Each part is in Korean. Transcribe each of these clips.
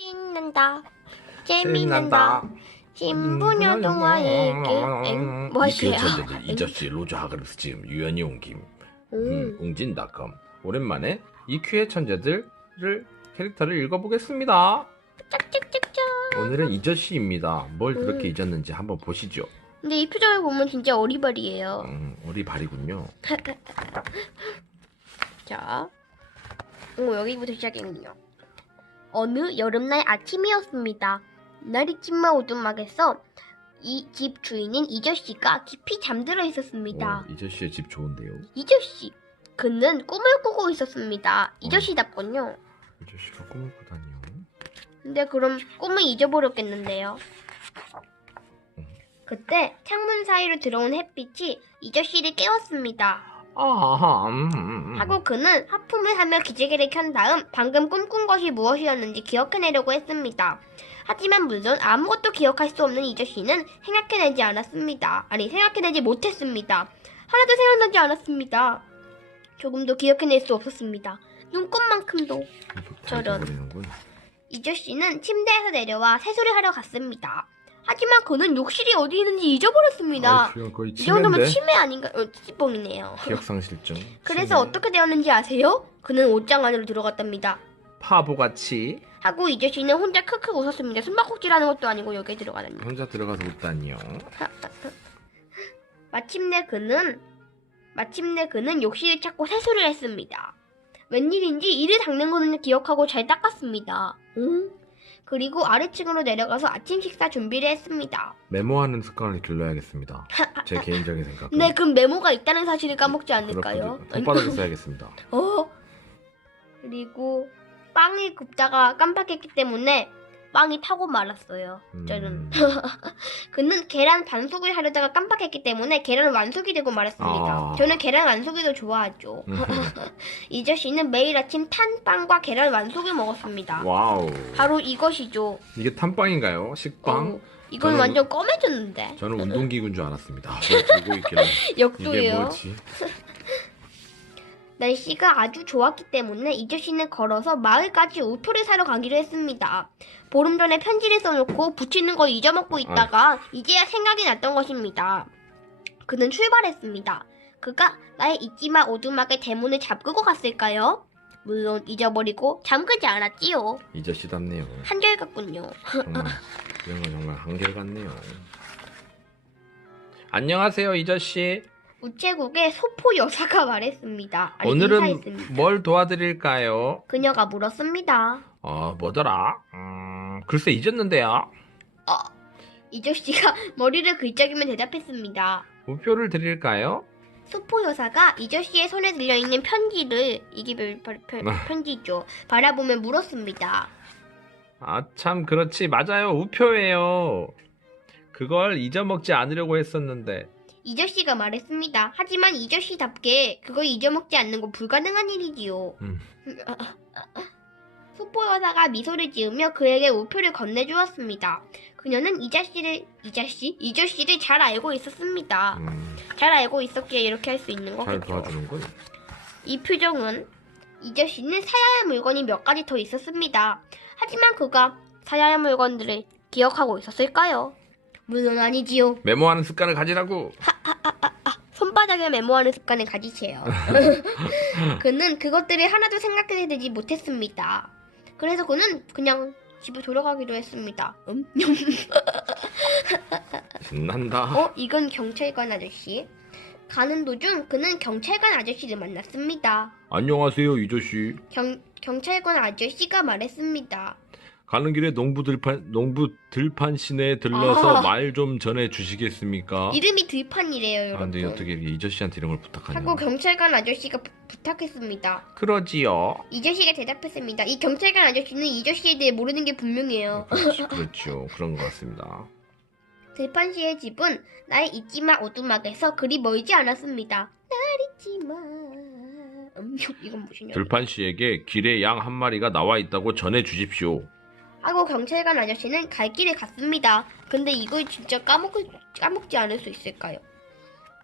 신난다. 재미난다. 신부녀 동화 얘기. 이큐의 뭐시에요? 천재들 이저씨 로저 하그리스 지금 유연이 옹김 웅진닷컴 오랜만에 이큐의 천재들을 캐릭터를 읽어보겠습니다. 짝짝짝짝. 오늘은 이저씨입니다. 뭘 그렇게 잊었는지 한번 보시죠. 근데 이 표정을 보면 진짜 어리버리예요. 어리바리군요. 자, 여기부터 시작이군요. 어느 여름날 아침이었습니다. 날이 찜마 오두막에서 이 집 주인인 이저씨가 깊이 잠들어 있었습니다. 이저씨의 집 좋은데요. 이저씨, 그는 꿈을 꾸고 있었습니다. 이저씨답군요. 이저씨가 꿈을 꾸다니요. 근데 그럼 꿈을 잊어버렸겠는데요. 그때 창문 사이로 들어온 햇빛이 이저씨를 깨웠습니다. 아하. 하고 그는 하품을 하며 기지개를 켠 다음 방금 꿈꾼 것이 무엇이었는지 기억해내려고 했습니다. 하지만 물론 아무것도 기억할 수 없는 이저씨는 생각해내지 않았습니다. 생각해내지 못했습니다. 하나도 생각나지 않았습니다. 조금도 기억해낼 수 없었습니다. 눈꽃만큼도. 저런. 잊어버리는군. 이저씨는 침대에서 내려와 세수를 하러 갔습니다. 하지만 그는 욕실이 어디 있는지 잊어버렸습니다. 아이, 거의 이 정도면 치매인데? 치매 아닌가? 찌뽕이네요. 기억상실증. 그래서 어떻게 되었는지 아세요? 그는 옷장 안으로 들어갔답니다. 파보같이 하고 이저씨는 혼자 크크 웃었습니다. 숨바꼭질하는 것도 아니고 여기에 들어가다니. 혼자 들어가서 웃다니요. 마침내 그는 욕실을 찾고 세수를 했습니다. 웬일인지 이를 닦는 것은 기억하고 잘 닦았습니다. 그리고 아래층으로 내려가서 아침 식사 준비를 했습니다. 메모하는 습관을 길러야겠습니다. 제 개인적인 생각. 네, 그럼 메모가 있다는 사실을 까먹지 않을까요? 손바닥에 써야겠습니다. 그리고 빵을 굽다가 깜빡했기 때문에 빵이 타고 말았어요. 저는. 그는 계란 반숙을 하려다가 깜빡했기 때문에 계란 완숙이 되고 말았습니다. 저는 계란 완숙이도 좋아하죠. 이저씨는 매일 아침 탄 빵과 계란 완숙을 먹었습니다. 와우. 바로 이것이죠. 이게 탄빵인가요? 식빵? 이건 완전 검해졌는데. 저는 운동기구인 줄 알았습니다. 뭘 들고 있길래. 이게 역도예요. 뭐지? 날씨가 아주 좋았기 때문에 이저씨는 걸어서 마을까지 우표를 사러 가기로 했습니다. 보름 전에 편지를 써놓고 붙이는 걸 잊어먹고 있다가 이제야 생각이 났던 것입니다. 그는 출발했습니다. 그가 나의 잊지마 오두막의 대문을 잠그고 갔을까요? 물론 잊어버리고 잠그지 않았지요. 이저씨답네요. 한결같군요. 정말 이런 건 정말 한결같네요. 안녕하세요, 이저씨. 우체국의 소포 여사가 말했습니다. 오늘은 인사했습니다. 뭘 도와드릴까요? 그녀가 물었습니다. 뭐더라? 글쎄 잊었는데요. 이저씨가 머리를 긁적이며 대답했습니다. 우표를 드릴까요? 소포 여사가 이저씨의 손에 들려있는 편지를, 이게 편지죠, 바라보며 물었습니다. 참 그렇지. 맞아요. 우표예요. 그걸 잊어먹지 않으려고 했었는데. 이저씨가 말했습니다. 하지만 이저씨답게 그걸 잊어먹지 않는 건 불가능한 일이지요. 소포 여사가 미소를 지으며 그에게 우표를 건네주었습니다. 그녀는 이저씨를 잘 알고 있었습니다. 잘 알고 있었기에 이렇게 할 수 있는 잘 거겠죠. 도와주는군. 이 표정은 이저씨는 사야 할 물건이 몇 가지 더 있었습니다. 하지만 그가 사야 할 물건들을 기억하고 있었을까요? 물론 아니지요. 메모하는 습관을 가지라고. 손바닥에 메모하는 습관을 가지세요. 그는 그것들을 하나도 생각해내지 못했습니다. 그래서 그는 그냥 집에 돌아가기로 했습니다. 신난다. 이건 경찰관 아저씨. 가는 도중 그는 경찰관 아저씨를 만났습니다. 안녕하세요, 이저씨. 경찰관 아저씨가 말했습니다. 가는 길에 농부 들판 시내에 들러서 말 좀 전해 주시겠습니까? 이름이 들판이래요, 여러분. 근데 어떻게 이렇게 이저씨한테 이런 걸 부탁하냐? 하고 경찰관 아저씨가 부탁했습니다. 그러지요. 이저씨가 대답했습니다. 이 경찰관 아저씨는 이저씨에 대해 모르는 게 분명해요. 그렇죠. 그런 것 같습니다. 들판 씨의 집은 나의 잊지마 오두막에서 그리 멀지 않았습니다. 날 잊지마. 이건 무엇이냐? 들판 씨에게 길에 양 한 마리가 나와 있다고 전해 주십시오. 하고 경찰관 아저씨는 갈 길에 갔습니다. 근데 이걸 진짜 까먹지 않을 수 있을까요?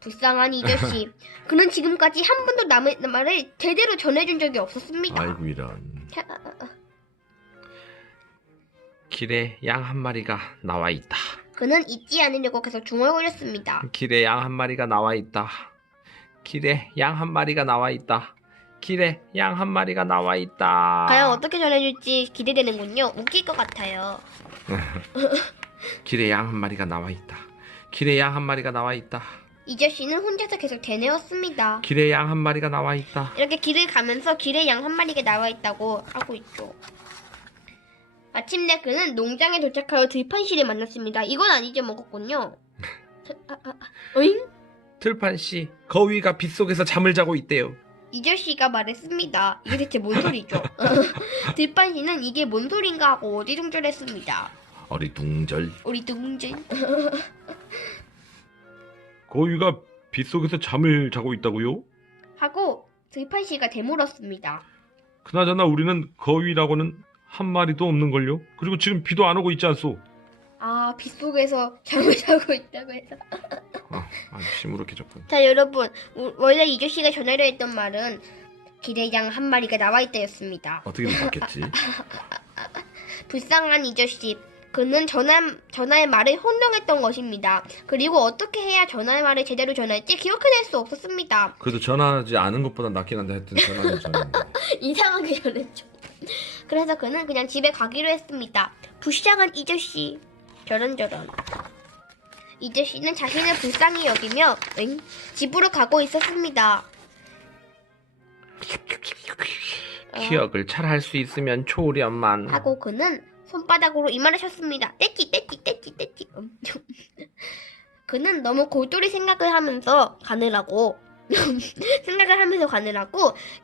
불쌍한 이저씨. 그는 지금까지 한 번도 남의 말을 제대로 전해준 적이 없었습니다. 아이고 이런. 길에 양 한 마리가 나와 있다. 그는 잊지 않으려고 계속 중얼거렸습니다. 길에 양 한 마리가 나와 있다. 길에 양 한 마리가 나와 있다. 길에 양 한 마리가 나와 있다. 과연 어떻게 전해줄지 기대되는군요. 웃길 것 같아요. 길에 양 한 마리가 나와 있다. 길에 양 한 마리가 나와 있다. 이저씨는 혼자서 계속 되뇌었습니다. 길에 양 한 마리가 나와 있다. 이렇게 길을 가면서 길에 양 한 마리가 나와 있다고 하고 있죠. 마침내 그는 농장에 도착하여 들판씨를 만났습니다. 이건 안 잊어먹었군요. 어잉? 들판씨, 거위가 빗속에서 잠을 자고 있대요. 이저씨가 말했습니다. 이게 대체 뭔 소리죠? 들판씨는 이게 뭔 소린가 하고 어리둥절했습니다. 어리둥절. 어리둥절. 거위가 빗속에서 잠을 자고 있다고요? 하고 들판씨가 되물었습니다. 그나저나 우리는 거위라고는 한 마리도 없는걸요? 그리고 지금 비도 안 오고 있지 않소? 아, 빗속에서 잠을 자고 있다고 해서. 아주 시무룩해졌군. 자, 여러분. 원래 이저씨가 전하려 했던 말은 길에 양 한 마리가 나와 있다였습니다. 어떻게든 봤겠지. 불쌍한 이저씨. 그는 전하의 말을 혼동했던 것입니다. 그리고 어떻게 해야 전하의 말을 제대로 전할지 기억해낼 수 없었습니다. 그래도 전화하지 않은 것보다 낫긴 한데 하여튼 전화는 전화인데. 이상하게 전했죠. 그래서 그는 그냥 집에 가기로 했습니다. 불쌍한 이저씨. 저런저런. 이저씨는 자신을 불쌍히 여기며 집으로 가고 있었습니다. 기억을 잘 할 수 있으면 좋으련만. 하고 그는 손바닥으로 이마를 쳤습니다. 떼찌. 그는 너무 골똘히 생각을 하면서 가느라고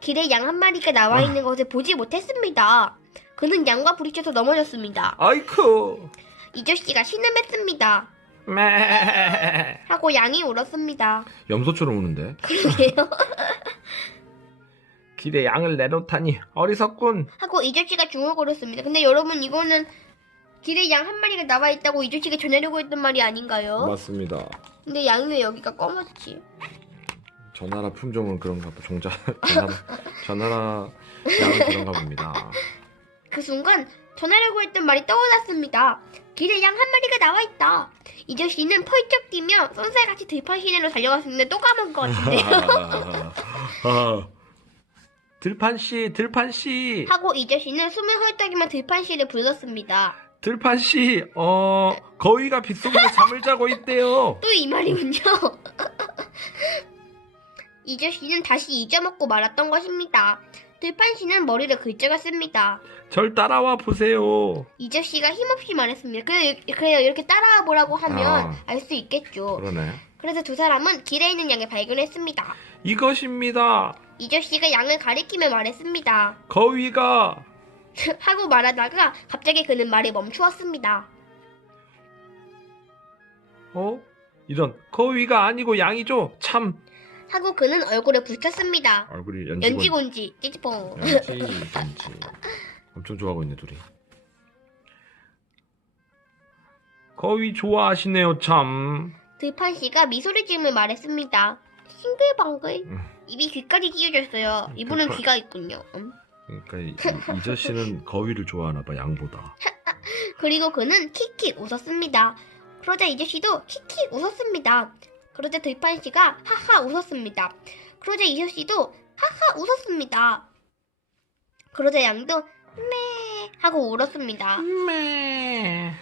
길에 양 한 마리가 나와 있는 것을 보지 못했습니다. 그는 양과 부딪혀서 넘어졌습니다. 아이쿠. 이저씨가 신음했습니다. 매. 하고 양이 울었습니다. 염소처럼 우는데. 그러게요. 길에 양을 내놓다니 어리석군. 하고 이저씨가 중얼거렸습니다. 근데 여러분 이거는 길에 양 한 마리가 나와 있다고 이저씨가 전하려고 했던 말이 아닌가요? 맞습니다. 근데 양이 왜 여기가 검었지? 전하라 품종은 그런가 봐. 전하라 양은 그런가 봅니다. 그 순간 전하려고 했던 말이 떠올랐습니다. 길에 양 한 마리가 나와 있다. 이저씨는 펄쩍 뛰며 쏜살같이 들판 시내로 달려갔는데 또 까먹은 것 같은데요. 들판씨. 하고 이저씨는 숨을 헐떡이며 들판 씨를 불렀습니다. 들판씨, 거위가 빗속에서 잠을 자고 있대요. 또 이 말이군요. 이저씨는 다시 잊어먹고 말았던 것입니다. 들판 씨는 머리를 긁적였습니다. 절 따라와 보세요. 이저씨가 힘없이 말했습니다. 그래요, 이렇게 따라와 보라고 하면 아. 알 수 있겠죠. 그러네. 그래서 두 사람은 길에 있는 양을 발견했습니다. 이것입니다. 이저씨가 양을 가리키며 말했습니다. 거위가. 하고 말하다가 갑자기 그는 말이 멈추었습니다. 이런 거위가 아니고 양이죠. 참. 하고 그는 얼굴에 붙였습니다. 얼굴이 연지곤지 찌찌뽕. 연지. 엄청 좋아하고 있네 둘이. 거위 좋아하시네요 참. 들판씨가 미소를 지으며 말했습니다. 싱글벙글. 입이 귀까지 찢어졌어요. 이분은 귀가 있군요. 그러니까 이저씨는 거위를 좋아하나 봐 양보다. 그리고 그는 킥킥 웃었습니다. 그러자 이저씨도 킥킥 웃었습니다. 그러자 들판씨가 하하 웃었습니다. 그러자 이저씨도 하하 웃었습니다. 그러자 양도 매 하고 울었습니다. 매.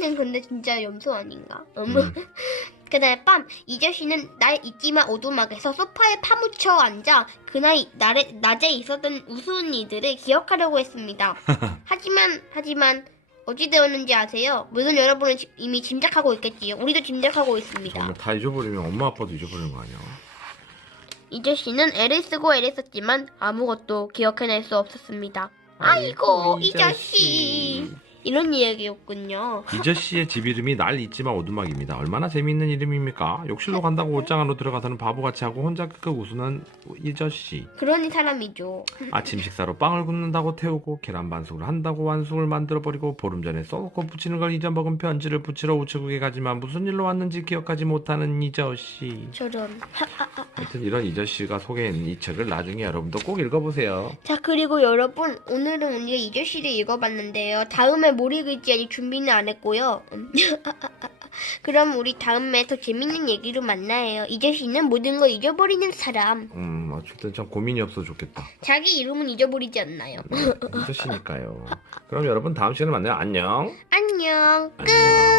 는 근데 진짜 염소 아닌가? 그날 밤 이저씨는 날 잊지마 오두막에서 소파에 파묻혀 앉아 그날 낮에 있었던 우스운 일들을 기억하려고 했습니다. 하지만 어찌 되었는지 아세요? 물론 여러분은 이미 짐작하고 있겠지요. 우리도 짐작하고 있습니다. 정말 다 잊어버리면 엄마 아빠도 잊어버리는 거 아니야? 이저씨는 애를 쓰고 애를 썼지만 아무것도 기억해낼 수 없었습니다. 아이고 이저씨. 이런 이야기였군요. 이저씨의 집 이름이 날 잊지마 오두막입니다. 얼마나 재미있는 이름입니까? 욕실로 간다고 옷장 안으로 들어가서는 바보같이 하고 혼자 끄끄 웃는 이저씨. 그러니 사람이죠. 아침 식사로 빵을 굽는다고 태우고 계란 반숙을 한다고 완숙을 만들어버리고 보름 전에 써놓고 붙이는 걸 잊어먹은 편지를 붙이러 우체국에 가지만 무슨 일로 왔는지 기억하지 못하는 이저씨. 저런. 하여튼 이런 이저씨가 소개한 이 책을 나중에 여러분도 꼭 읽어보세요. 자, 그리고 여러분 오늘은 우리가 이저씨를 읽어봤는데요. 다음에 정말 모를 글씨 아직 준비는 안 했고요. 그럼 우리 다음에 더 재밌는 얘기로 만나요. 이저씨는 모든 걸 잊어버리는 사람. 맞출 땐 참 고민이 없어 좋겠다. 자기 이름은 잊어버리지 않나요? 이저씨니까요. 그럼 여러분 다음 시간에 만나요. 안녕. 안녕. 끝. 안녕.